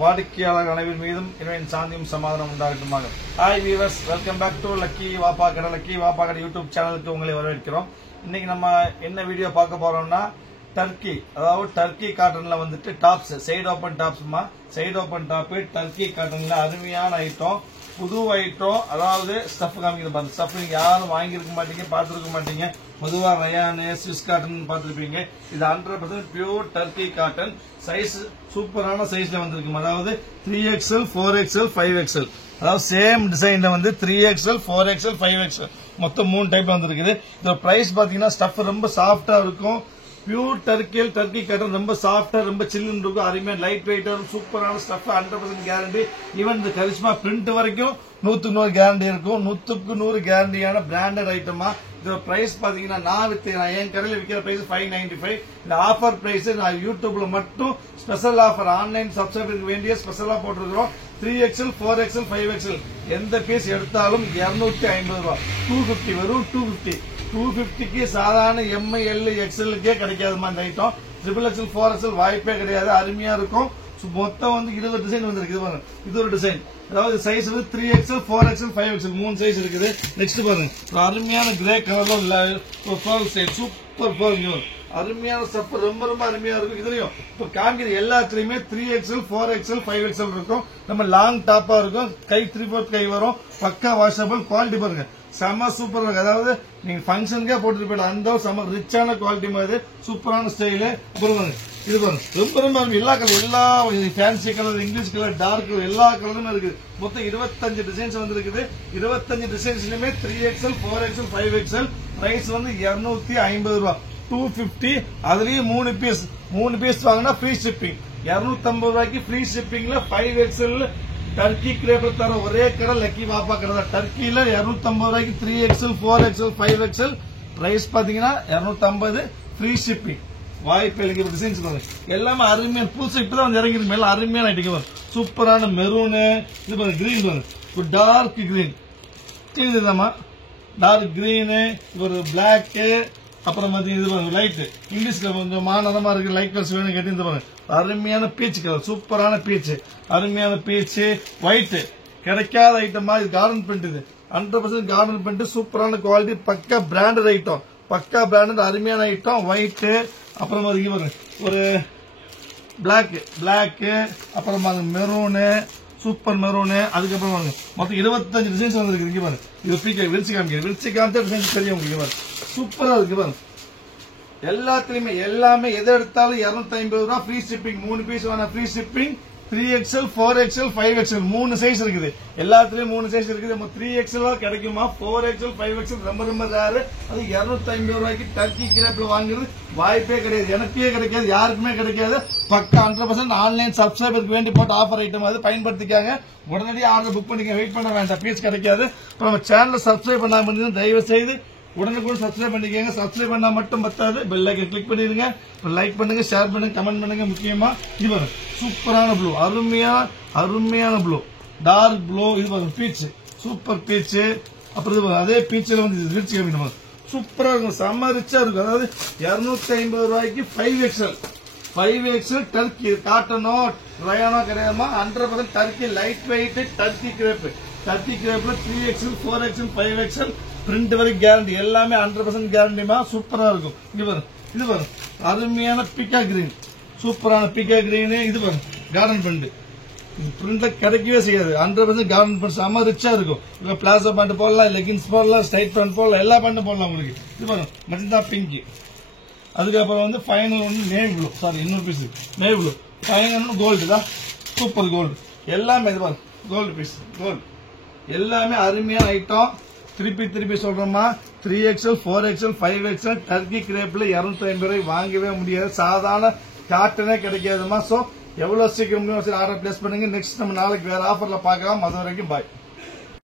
வாடிக்கையாளர் அனைவர் மீதும் இறைவன் சாந்தியும் சமாதானம் உண்டாகட்டுமாக. Hi weavers, welcome back to Lucky வாப்பா கடை. லக்கி வாப்பா கடை யூடியூப் சேனலுக்கு உங்களை வரவேற்கிறோம். இன்னைக்கு நம்ம என்ன வீடியோ பார்க்க போறோம்னா, டர்க்கி, அதாவது டர்க்கி காட்டன்ல வந்துட்டு டாப்ஸ், சைடு ஓபன் டாப்ஸ்மா, சைடு ஓபன் டாப் டர்க்கி காட்டன்ல அருமையான ஐட்டம், புது ஐட்டம். அதாவது ஸ்டஃப் காமிக்கிற பாருங்க. ஸ்டஃப் நீங்க யாரும் வாங்கியிருக்க மாட்டீங்க, பார்த்துருக்க மாட்டீங்க. பொதுவா ரயானு, ஸ்விஸ் காட்டன் பார்த்துருப்பீங்க. இது 100% பியூர் டர்க்கி காட்டன். சைஸ் சூப்பரான சைஸ்ல வந்திருக்கு. அதாவது 3XL, 4XL, 5XL. அதாவது சேம் டிசைன்ல வந்து 3XL, 4XL, 5XL மொத்தம் 3 டைப் வந்திருக்குது. இதோட பிரைஸ் பாத்தீங்கன்னா ஸ்டஃப் ரொம்ப சாஃப்டா இருக்கும். பியூர் டர்க்கி காட்டன் ரொம்ப சாஃப்டா, ரொம்ப சில்லுன்னு இருக்கும். அருமையா லைட் வெயிட்டா, சூப்பரான ஸ்டஃப், 100% கேரண்டி. ஈவன் இந்த கரிஷ்மா பிரிண்ட் வரைக்கும் 100க்கு 100 கேரண்டி இருக்கும். 100க்கு 100 கேரண்டியான பிராண்டட் ஐட்டமா. இதோட பிரைஸ் பாத்தீங்கன்னா நான் என் கடையில் விற்கிற பிரைஸ் 595. இந்த ஆஃபர் பிரைஸ் நான் யூடியூப்ல மட்டும் ஸ்பெஷல் ஆஃபர், ஆன்லைன் சப்ஸ்கிரைபருக்கு வேண்டிய ஸ்பெஷலா போட்டிருக்கிறோம். 3XL, 4XL, 5XL எந்த பீஸ் எடுத்தாலும் 250 ரூபாய். 250 வெறும் 250க்கு சாதாரண ML, XLக்கே கிடைக்காதுமா இந்த ஐட்டம். XXL, 4XL வாய்ப்பே கிடையாது. அருமையா இருக்கும். மொத்தம் வந்து 20 டிசைன் வந்திருக்கு. இது ஒரு டிசைன். அதாவது சைஸ் வந்து 3XL, 4XL, 5XL 3 சைஸ் இருக்குது. நெக்ஸ்ட் பாருங்க, அருமையான கிரே கலர்ல சூப்பர் அருமையான ஸ்டஃப், ரொம்ப ரொம்ப அருமையா இருக்கும். இதுலயும் இப்ப காமிக்கிற எல்லாத்துலயுமே 3XL, 4XL, 5XL இருக்கும். நம்ம லாங் டாப்பா இருக்கும். கை 3/4 கை வரும். பக்கா வாஷபிள். குவாலிட்டி பாருங்க, செம சூப்பரா இருக்கு. அதாவது நீங்க ஃபங்க்ஷனுக்கே போட்டுட்டு போயிடும், அந்த செம ரிச்சான குவாலிட்டி மாதிரி சூப்பரான ஸ்டைலு. அப்புறம் இது பாருங்க, ரொம்ப ரொம்ப எல்லா கலர், எல்லா fancy colour, English colour, dark colour, எல்லா கலருமே இருக்குது. மொத்தம் 25 டிசைன்ஸ் வந்துருக்குது. 25 டிசைன்ஸ்லயுமே 3XL, 4XL, 5XL பிரைஸ் வந்து 250 ரூபாய். 250. அதுலயும் 3 பீஸ் வாங்கினா ஃப்ரீ ஷிப்பிங். 250 ரூபாய்க்கு ஃப்ரீ ஷிப்பிங்ல 5XL டர்க்கி கிரேப்ல தர ஒரே கடை லக்கி வாப்பா கடை தான். டர்க்கில 250 ரூபாய்க்கு 3XL, 4XL, 5XL பிரைஸ் பாத்தீங்கன்னா 250 ஃப்ரீ ஷிப்பிங். வாய்ப்பு எழுக்கிற டிசைன்ஸ் எல்லாமே அருமையான புதுசு இப்பதான் வந்து இறங்கிருக்கு. மேல அருமையான ஐட்டம், சூப்பரான மெரூனு, இது பாருங்க, கிரீன் பாருங்க, டார்க் கிரீன், கிளீன் இதுதாமா, டார்க் கிரீனு, ஒரு பிளாக், அப்புறம் இது பாருங்க லைட் இங்கிலீஷ்ல கொஞ்சம் மாநதமா இருக்கு. லைட் கலர்ஸ் வேணும் கேட்டு இந்த பாருங்க, அருமையான பீச் கலர், சூப்பரான பீச், அருமையான பீச், ஒயிட் கிடைக்காத ஐட்டமா. இது கார்டன் பிரிண்ட், இது 100% கார்டன் பிரிண்ட், சூப்பரான குவாலிட்டி, பக்கா பிராண்டட் ஐட்டம், பக்கா பிராண்டட் அருமையான ஐட்டம். ஒயிட், அப்புறம் ஒரு பிளாக், அப்புறம் மெரூனு, சூப்பர் மெரூனு, அதுக்கப்புறம் மொத்தம் 25 டிசைன்ஸ் வந்துருக்கு. இங்க பாருங்க, இது விரிச்சு காமிக்க டிசைன்ஸ் தெரியும் உங்களுக்கு. சூப்பரா இருக்கு பாருங்க. எல்லாத்துலயுமே எல்லாமே எதை எடுத்தாலும் 250 ரூபாய் ஃப்ரீ ஷிப்பிங். 3 பீஸ் வேணா free shipping. 3XL, 4XL, 5XL 3 size இருக்குது. எல்லாத்துலயும் 3 சைஸ் இருக்குது. 3XL கிடைக்குமா? 4XL, 5XL ரொம்ப ரொம்ப ரேரு. அது 250 ரூபாய்க்கு டர்க்கி கிரேப்ல வாங்குறது வாய்ப்பே கிடையாது. எனக்கே கிடைக்காது, யாருக்குமே கிடைக்காது. பக்கா 100% ஆன்லைன் சப்ஸ்கிரைபருக்கு வேண்டி போட்ட ஆஃபர் ஐட்டம் அது. பயன்படுத்திக்காங்க. உடனடியாக ஆர்டர் புக் பண்ணிக்க, வெயிட் பண்ண வேண்டாம், பீஸ் கிடைக்காது. நம்ம சேனலை சப்ஸ்கிரைப் பண்ணாம தயவு செய்து உடனுக்குடன் சப்ஸ்கிரைப் பண்ணிக்கங்க. சப்ஸ்கிரைப் பண்ணா மட்டும் பத்தாது, பெல் ஐக்கன் கிளிக் பண்ணிருங்க. லைக் பண்ணுங்க, ஷேர் பண்ணுங்க, கமெண்ட் பண்ணுங்க. முக்கியமா இது பாருங்க, சூப்பரான ப்ளூ, அருமையான ப்ளூ, டார்க் ப்ளூ. இது பாருங்க பீச், சூப்பர் பீச். அப்புறம் இது அதே பீச்சில் வந்து ரிச் காமிக்கணும், சூப்பரா இருக்கும், செம்ம ரிச்சா இருக்கும். அதாவது 250 ரூபாய்க்கு 5XL டர்க்கி காட்டனோ ரயானோ கிடையாதுமா. 100% Turkey light weight Turkey crepe. Turkey கிரேப்ல 3XL, 4XL, 5XL பிரிண்ட் வரைக்கும் கேரண்டி. எல்லாமே 100% கேரண்டிமா. சூப்பரா இருக்கும். இங்க பாருங்க, இது பாருங்க, அருமையான பிகா கிரீன், சூப்பரான பிகா கிரீன். இது பாருங்க, கார்டன் பிரிண்ட், பிரிண்ட் கிடைக்கவே செய்யாது. 100% கார்டன் பிரிண்ட், செம்ம ரிச்சா இருக்கும். இப்ப பிளாசோ பேண்ட் போடலாம், லெகின்ஸ் போடலாம், ஸ்ட்ரைட் பேண்ட் போடலாம், எல்லா பேண்ட்டும் போடலாம் உங்களுக்கு. இது பாருங்க, மஜந்தா பிங்க். அதுக்கப்புறம் வந்து ஃபைனல் வந்து நேவி ப்ளூ, சாரி இன்னொரு piece navy blue. Final gold தான், சூப்பர் கோல்டு. எல்லாமே இது பாருங்க, கோல்டு பீஸ், கோல்டு. எல்லாமே அருமையான ஐட்டம். திருப்பி சொல்றோமா, 3XL, 4XL, 5XL டர்க்கி கிரேப்ல 250 ரூபாய் வாங்கவே முடியாது. சாதாரண காட்டனே கிடைக்காதுமா. சோ எவ்வளவு சீக்கிரம் ஆர்டர் பிளேஸ் பண்ணுங்க. நெக்ஸ்ட் நம்ம நாளைக்கு வேற ஆஃபர்ல பார்க்கலாம். அது வரைக்கும் பாய்.